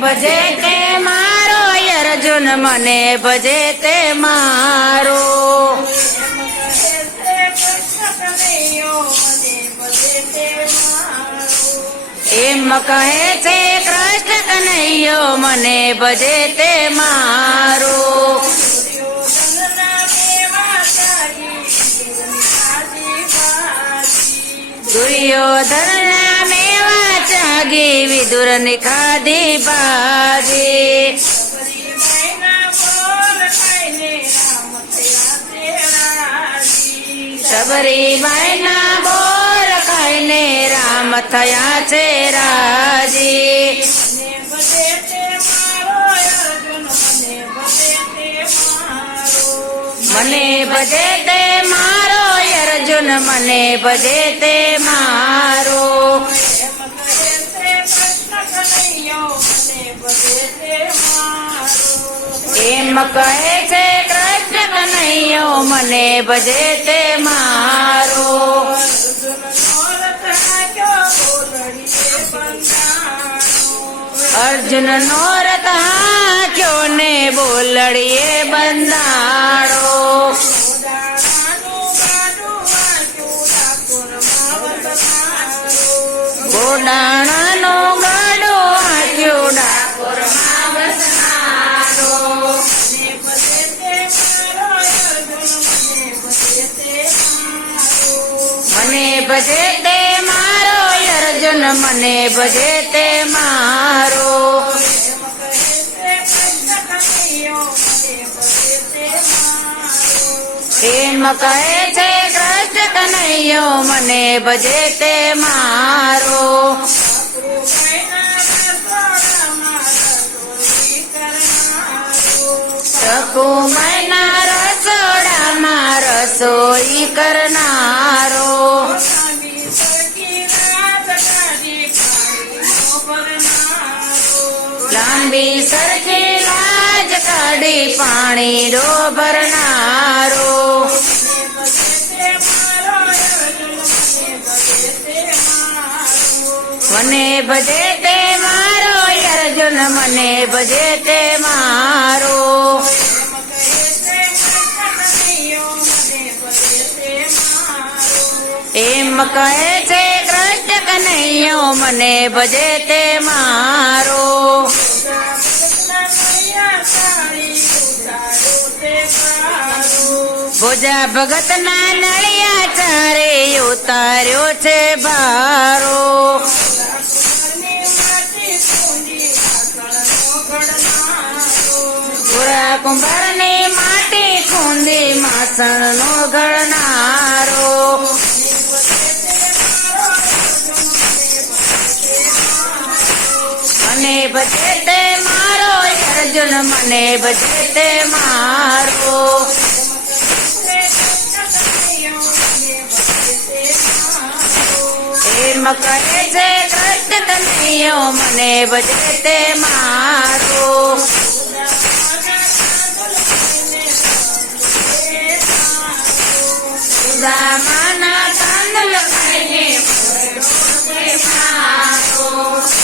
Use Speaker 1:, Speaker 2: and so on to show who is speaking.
Speaker 1: ભજે તે મારો અર્જુન, મને ભજે તે મારો. એમ કહે છે, કૃષ્ણ કનૈયો, મને ભજે તે મારો. દુર્યોધન ચાગી વિદુર ને ખાધી બાજે. સબરી માયના બોર ખાઈને રામ થયા છે રાજી. મને ભજે તે મારો, અર્જુન, મને ભજે તે મારો. એમ કહે છે કૃષ્ણ કનૈયો મને ભજે તે મારો. અર્જુન નો રથ હાક્યો ને બોલડીએ બંધાડો. ગોડાણાનો ભજે તે મારો અર્જુન મને ભજે તે મારો. પ્રેમ કહે છે કૃષ્ણ કનૈયો, મને ભજે તે મારો. સકુમયના રસોડામાં રસોઈ કરનારો લાંબી સરખી લાજ કાઢી પાણી રો ભરનારો. મને ભજે તે મારો અર્જુન, મને ભજે તે મારો. એમ કહે છે, કૃષ્ણ કનૈયો, મને ભજે તે મારો. ભોજા ભગત ના નળિયા ચારે ઉતાર્યો છે ભારો. પુરા કુંભારની માટી ખૂંદી માસણ નો ગણનારો મને બજે તે મારો, અર્જુન મને બજે તે મારો. પ્રેમ કરે છે કૃષ્ણ કનૈયો મને ભજે તે મારો. સુદામાના કાંદ લગાઈને મારો.